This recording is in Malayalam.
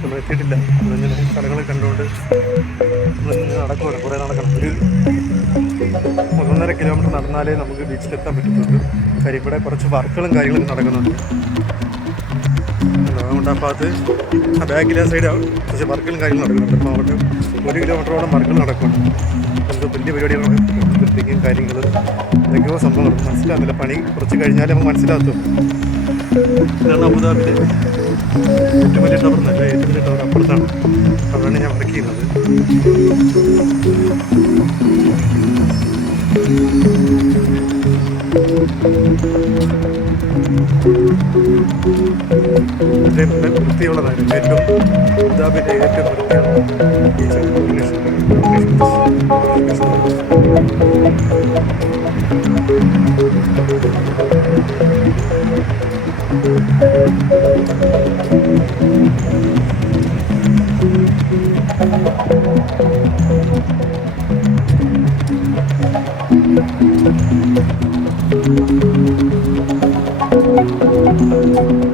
നമ്മൾ എത്തിയിട്ടില്ല. നമ്മളിങ്ങനെ സ്ഥലങ്ങൾ കണ്ടുകൊണ്ട് നമ്മളിങ്ങനെ നടക്കുവാണ്. കുറേ നടക്കണം. ഒരു 1.5 കിലോമീറ്റർ നടന്നാലേ നമുക്ക് ബീച്ചിലെത്താൻ പറ്റത്തുള്ളൂ. കാര്യം ഇവിടെ കുറച്ച് വർക്കുകളും കാര്യങ്ങളൊക്കെ നടക്കുന്നുണ്ട്. അതുകൊണ്ട് ആ ഭാഗത്ത് ആ ബാക്കിലെ സൈഡ് കുറച്ച് വർക്കുകളും കാര്യങ്ങളും നടക്കുന്നുണ്ട്. അപ്പോൾ അവിടെ 1 കിലോമീറ്ററോളം വർക്കുകൾ നടക്കുന്നുണ്ട്. എന്തോ വലിയ പരിപാടികളാണ്, ബിൽഡിങ്ങും കാര്യങ്ങൾ, എന്തൊക്കെയോ സംഭവങ്ങൾ മനസ്സിലാകുന്നില്ല. പണി കുറച്ച് കഴിഞ്ഞാലേ നമുക്ക് മനസ്സിലാകത്തുള്ളൂ. ഇതാണ് അബുദാബിയിലെ ഏറ്റവും വലിയ ടവർ എന്നല്ല, ഏറ്റവും വലിയ ടവർ അപ്പുറത്താണ്. അവിടെയാണ് ഞാൻ വർക്ക് ചെയ്യുന്നത്. വൃത്തിയുള്ളതായിരുന്നു ഏറ്റവും അബുദാബിയിലെ ഏറ്റവും വൃത്തിയുള്ള ബീച്ച്. Thank you.